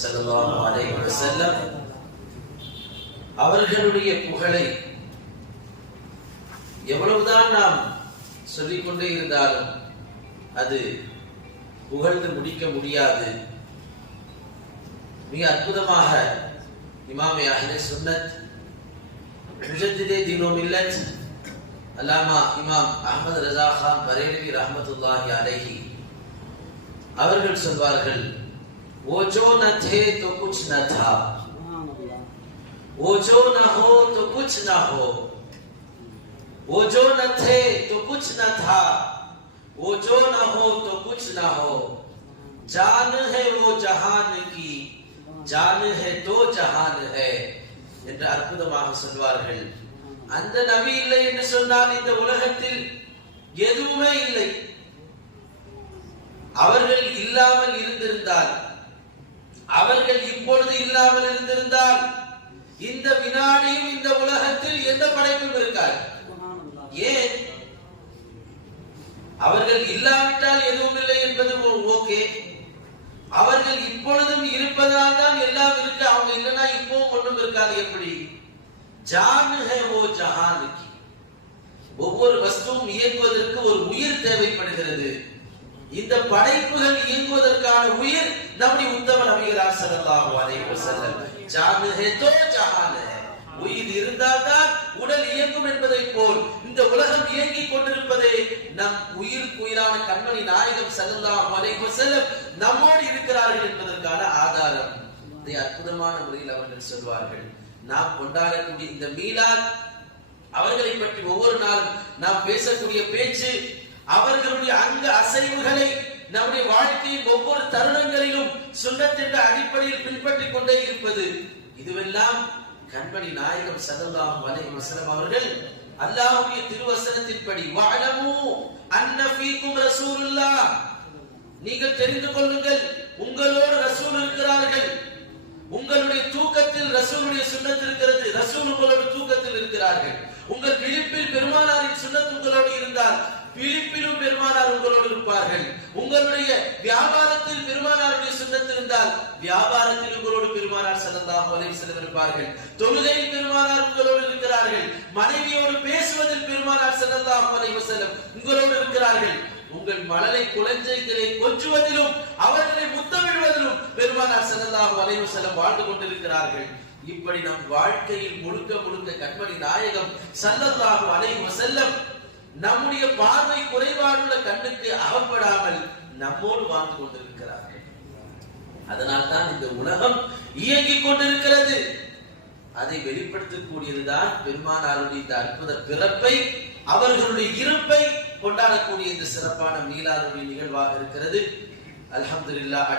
ஸல்லல்லாஹு அலைஹி வஸல்லம் அவர்களுடைய புகழை எவ்வளவுதான் நாம் சொல்லிக்கொண்டே இருந்தாலும் அது புகழ்ந்து முடிக்க முடியாது. மிக அற்புதமாக இமாமே அஹ்லே சுன்னத் முஜத்திதே தீனோ மில்லத் அல்லாமா இமாம் அஹ்மத் ரஸா கான் பரேலவி ரஹ்மத்துல்லாஹி அலைஹி அவர்கள் சொல்வார்கள், वो जो न थे तो कुछ न था, वो जो न हो तो कुछ न हो, वो जो न थे तो कुछ न था, वो जो न हो तो कुछ न हो, जान है वो जहान की, जान है तो जहान है என்று அற்புதமாக சொல்வார்கள். அந்த நபி இல்லை என்று சொன்னால் இந்த உலகத்தில் எதுவுமே இல்லை. அவர்கள் இல்லாமல் இருந்திருந்தால், அவர்கள் இப்பொழுது இல்லாமல் இருந்திருந்தால் இந்த வினாடியும் இந்த உலகத்தில் எந்த படைப்பும் இருக்காது. ஏன்? அவர்கள் இல்லாவிட்டால் எதுவும் இல்லை என்பது ஓகே. அவர்கள் இப்பொழுதும் இருப்பதால் தான் எல்லாம் இருக்கு. அவங்க இல்லைன்னா இப்பவும் ஒன்றும் இருக்காது. எப்படி? ஜான் ஹே வோ ஜஹான் கி. ஒவ்வொரு வஸ்துவும் இயங்குவதற்கு ஒரு உயிர் தேவைப்படுகிறது. இந்த படைப்புகள் இயங்குவதற்கான உயிர் நம்முடைய உத்தம நபிகளார் ஸல்லல்லாஹு அலைஹி வஸல்லம். ஜான் ஹே தோ ஜஹான் ஹே. உயிர் இருந்தால்தான் உடல் இயங்கும் என்பதை போல் இந்த உலகம் இயங்கிக் கொண்டிருப்பதே நம் உயிரான கண்மணி நாயகம் ஸல்லல்லாஹு அலைஹி வஸல்லம் நம்மோடு இருக்கிறார்கள் என்பதற்கான ஆதாரம். இதை அற்புதமான முறையில் அவர்கள் சொல்வார்கள். நாம் கொண்டாடக்கூடிய இந்த மீலாத், அவர்களை பற்றி ஒவ்வொரு நாளும் நாம் பேசக்கூடிய பேச்சு, அவர்களுடைய அங்க அசைவுகளை நம்முடைய வாழ்க்கையின் ஒவ்வொரு தருணங்களிலும் சுன்னத் என்ற அடிப்படையில் பின்பற்றிக் கொண்டே இருப்பது, இதுவெல்லாம் கண்மணி நாயகம் ஸல்லல்லாஹு அலைஹி வஸல்லம் அவர்கள் அல்லாஹ்வுடைய திருவசனத்தின்படி வஅலமு அன்ன ஃபீக்கும் ரசூலுல்லாஹ், நீங்கள் தெரிந்து கொள்ளுங்கள், உங்களோடு ரசூல் இருக்கிறார்கள். உங்களுடைய தூக்கத்தில் ரசூலுடைய சுன்னத் இருக்கிறது. ரசூல் உங்களோட தூக்கத்தில் இருக்கிறார்கள். உங்கள் விழிப்பில் பெருமானாரின் சுன்னத் உங்களோடு இருந்தால் விழிப்பிலும் பெருமானார் உங்களோடு இருப்பார்கள். உங்களுடைய வியாபாரத்தில் பெருமானாருடைய சுன்னத் இருந்தால் வியாபாரத்தில் உங்களோடு பெருமானார் ஸல்லல்லாஹு அலைஹி வஸல்லம் இருப்பார்கள். தொழுகையில் பெருமானார் உங்களோடு இருக்கிறார்கள். மனைவியோடு பேசுவதில் பெருமானார் ஸல்லல்லாஹு அலைஹி வஸல்லம் உங்களோடு இருக்கிறார்கள். உங்கள் மழலை குழந்தைகளை கொஞ்சுவதிலும் அவர்களை முத்தமிடுவதிலும் பெருமானார் ஸல்லல்லாஹு அலைஹி வஸல்லம் வாழ்ந்து கொண்டிருக்கிறார்கள். இப்படி நம் வாழ்க்கையில் முழுக்க முழுக்க கண்மணி நாயகம் ஸல்லல்லாஹு அலைஹி வஸல்லம் நம்முடைய பார்வை குறைபாடுள்ள கண்ணுக்கு அகப்படாமல் நம்மோடு வாழ்ந்து கொண்டிருக்கிறார்கள். அதனால் தான் இந்த உலகம் இயங்கிக் கொண்டிருக்கிறது. அதை வெளிப்படுத்தக்கூடியதுதான் பெருமானாருடைய இந்த அற்புத பிறப்பை, அவர்களுடைய இருப்பை கொண்டாடக்கூடிய இந்த சிறப்பான மீலாதுடைய நிகழ்வாக இருக்கிறது. அல்ஹம்துலில்லாஹ்.